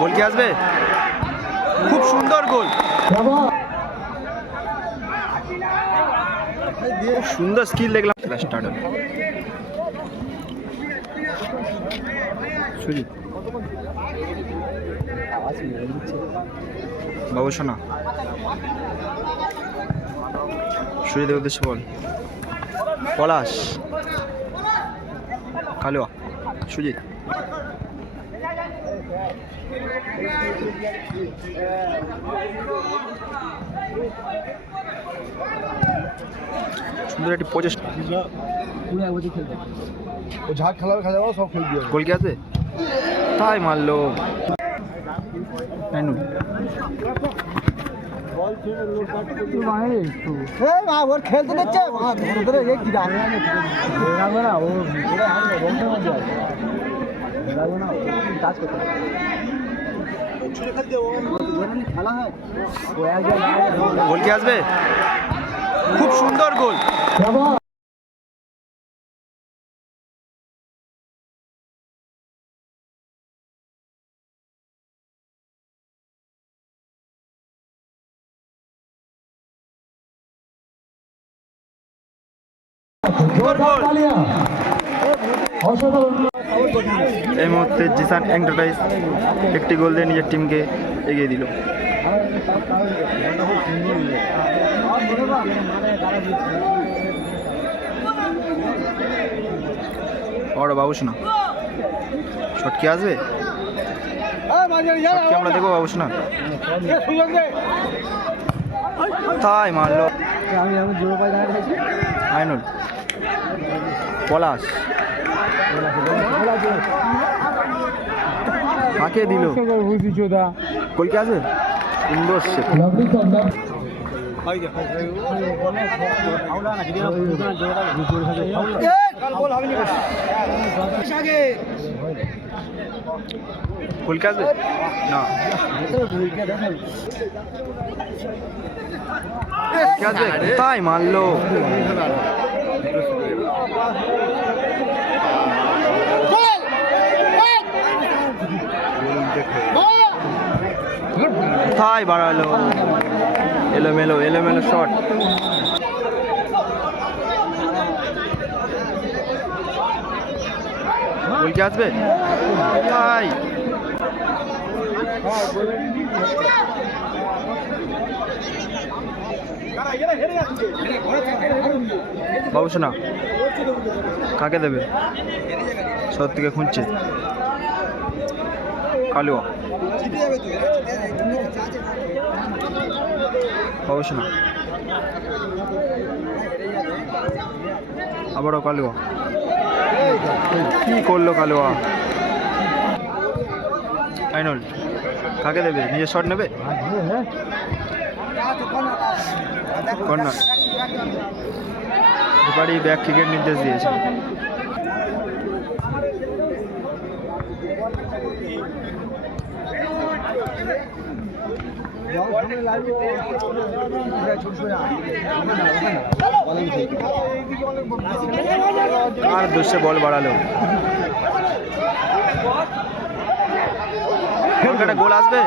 গোল কি আসবে? খুব সুন্দর গোল, সুন্দর স্কিল দেখলাম। খেলা স্টার্ট হলো। সুজিত বাবু সোনা, সুজিতের উদ্দেশ্যে বল। পলাশ, কালুয়া, সুজিত, সুন্দর একটি প্রচেষ্টা। গোল কি আছে? তাই মারলো। খেলতে দিচ্ছে গোল কি আসবে? খুব সুন্দর গোল, এই মুহূর্তে জিসান এন্টারপ্রাইজ একটি গোল দিয়ে নিজের টিমকে এগিয়ে দিল। ওরা বাবু শোনা, শট কি আসবে? শট কি আমরা দেখবো বাবু শোনা? তাই মারলো। আইনুল, পলাশ, ফাঁকে দিল। গোল কি আছে? সুন্দর শেপ। গোল কি আছে? না, তাই মারলো। তাই বাড়ালো। এলোমেলো এলোমেলো শট। গোল কি আসবে? তাই বাবু শোনা, কাকে দেবে? সত্যিকে খুঁজছে। কালুয়া, বাবু শোনা, আবারও কালুয়া। কি করলো কালুয়া? আইনুল, কাকে দেবে? নিজের শট নেবে? কর্নার। রেফারি ব্যাক কিকের নির্দেশ দিয়েছে। আর দোষে বল বাড়ালো। কলকাতা গোল আসবে?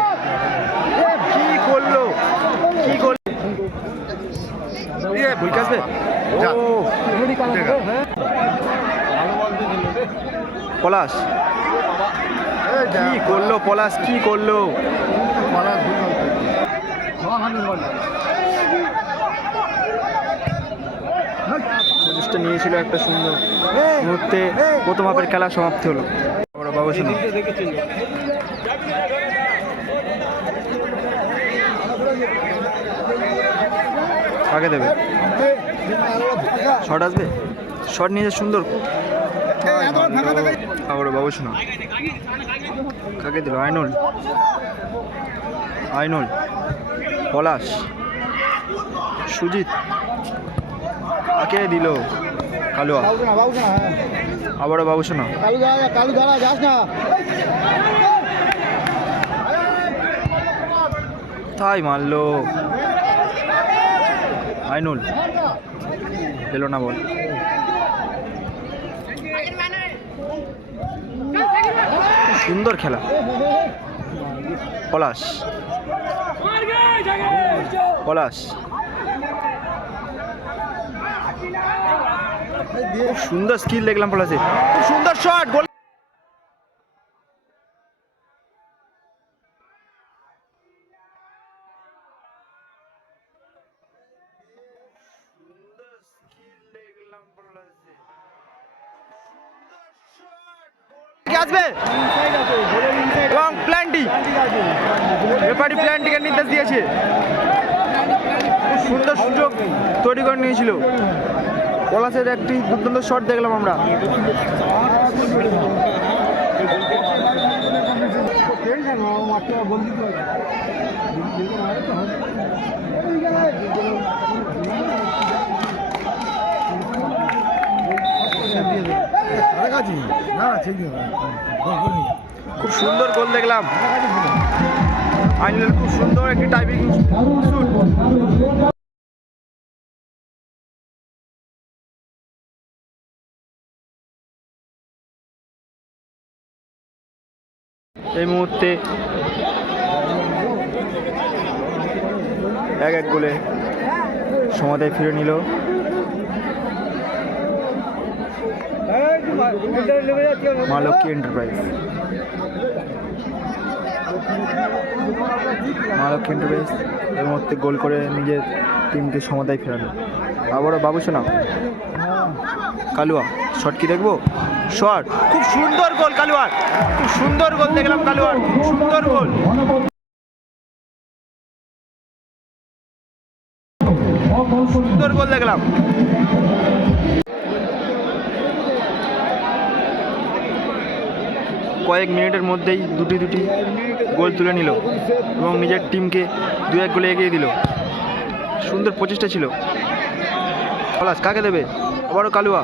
কি করলো? কি করলো? ভুল কি আসবে? পলাশ কি করলো? পলাশ কি করলো? প্রচেষ্টা নিয়েছিল একটা সুন্দর মুহূর্তে। প্রথম হাফের খেলা সমাপ্তি হলো। বাবু শোনা, কাকে দেবে? শট আসবে? শট নিয়ে সুন্দর। আবার বাবু শোনা, কাকে দিল? আইনুল, আইনুল, পলাশ, সুজিত, কাকে দিল? কালুয়া। আবারও বাবু শোনা, তাই মারলো। আইনুল, পেলো না বল। সুন্দর খেলা। পলাশ, পলাশ খুব সুন্দর স্কিল দেখলাম পলাশে, খুব সুন্দর শট। গোল আসবে এবং প্ল্যান্টি, রেফারি প্ল্যান্টিকে নির্দেশ দিয়েছে। খুব সুন্দর সুযোগ তৈরি করে নিয়েছিল। পলাশের একটি দুর্দান্ত শট দেখলাম আমরা। খুব সুন্দর গোল দেখলাম আইনুলের, খুব সুন্দর একটি টাইপিং শুট। এই মুহূর্তে 1-1 গোলে সমাধায় ফিরে নিল মা লক্ষ্মী এন্টারপ্রাইজ। মা লক্ষ্মী এন্টারপ্রাইজ এর মধ্যে গোল করে নিজের টিমকে সমাধায় ফেরানো। আবারও বাবুসোনা, কালুয়া শট কি দেখবো? শট, খুব সুন্দর গোল কালুয়ার, খুব সুন্দর গোল দেখলাম কালুয়ার, খুব সুন্দর গোল। সুন্দর গোল দেখলাম। কয়েক মিনিটের মধ্যেই দুটি গোল তুলে নিল এবং নিজের টিমকে 2-1 গোলে এগিয়ে দিল। সুন্দর প্রচেষ্টা ছিল। পলাশ কাকে দেবে? আবারও কালুয়া,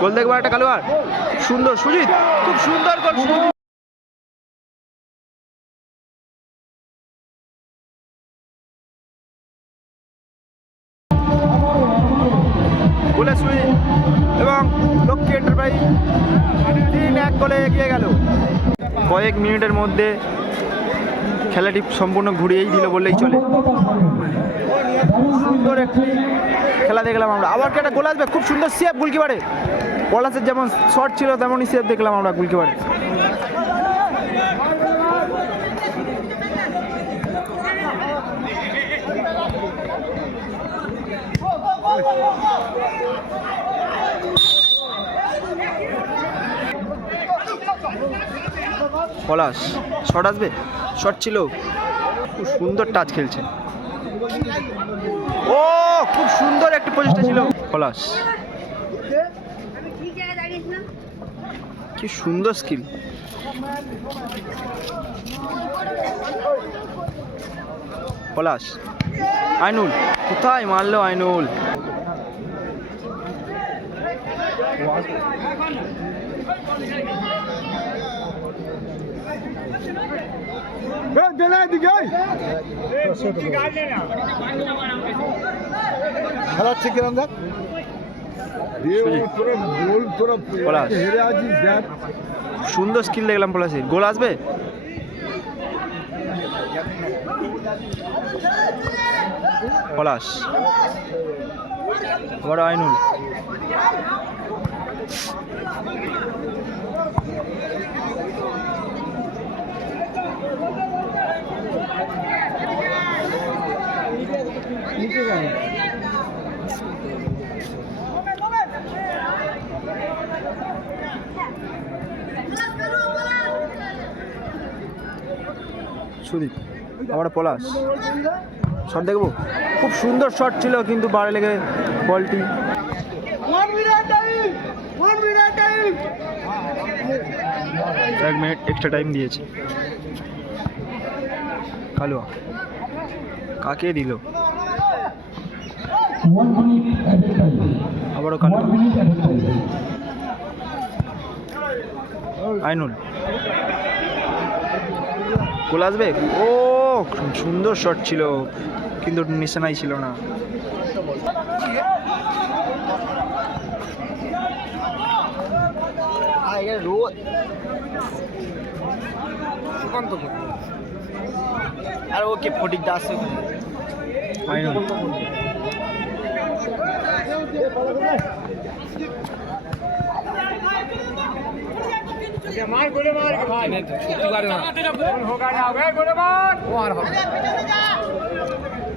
গোল দেখবো একটা কালুয়ার, সুন্দর সুজিত, খুব সুন্দর গোল। গোলে সুজিত এবং লক্ষ্মী এন্টারপ্রাইজ 3-1 গোলে এগিয়ে গেল। কয়েক মিনিটের মধ্যে খেলাটি সম্পূর্ণ ঘুরিয়েই দিল বললেই চলে। সুন্দর একটি খেলা দেখলাম আমরা। আবার কি একটা গোল আসবে? খুব সুন্দর সেভ গোলকিপারে। পলাশের যেমন শট ছিল তেমনই সেভ দেখলাম আমরা গোলকিপারে। পলাশ শট আসবে? শট ছিল, খুব সুন্দর টাচ খেলছে। ও খুব সুন্দর একটি প্রচেষ্টা ছিল পলাশ, কি সুন্দর স্কিল। পলাশ, আইনুল কোথায় মারলো আইনুল। সুন্দর স্কিল দেখলাম পলাশের। গোল আসবে? পলাশ, বড় আইনুল, সুদীপ, আবার পলাশ শট দেখবো? খুব সুন্দর শট ছিল কিন্তু বারে লেগে বলটি। 1 মিনিট এক্সট্রা টাইম দিয়েছে। কালুয়া কাকে দিল? আবারও কালুয়া, আইনুল, গোল আসবে? ও সুন্দর শট ছিল কিন্তু নিশানাই ছিল না। রোদ আর ওকে ফটিক দাস ফাইনাল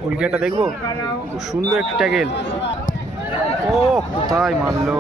উইকেটটা দেখবো, খুব সুন্দর একটা ট্যাকেল। ও কোথায় মারলো।